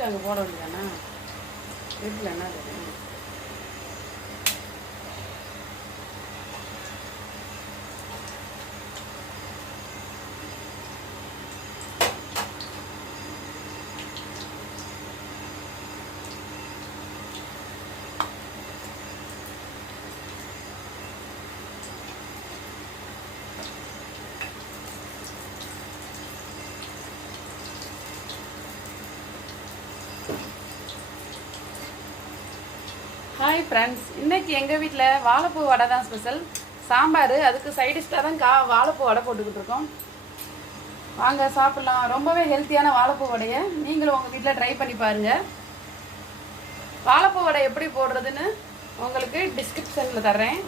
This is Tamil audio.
தூக்கிட்டு அங்கே போட வேண்டியதானா? வீட்டில் என்ன இருக்குது? ஹாய் ஃப்ரெண்ட்ஸ், இன்றைக்கி எங்கள் வீட்டில் வாழைப்பூ வடை தான் ஸ்பெஷல். சாம்பார், அதுக்கு சைடிஷ்டாக தான் வாழைப்பூ வடை போட்டுக்கிட்டு இருக்கோம். வாங்க சாப்பிட்லாம். ரொம்பவே ஹெல்த்தியான வாழைப்பூ வடையை நீங்களும் உங்கள் வீட்டில் ட்ரை பண்ணி பாருங்கள். வாழைப்பூ வடை எப்படி போடுறதுன்னு உங்களுக்கு டிஸ்கிரிப்ஷனில் தர்றேன்.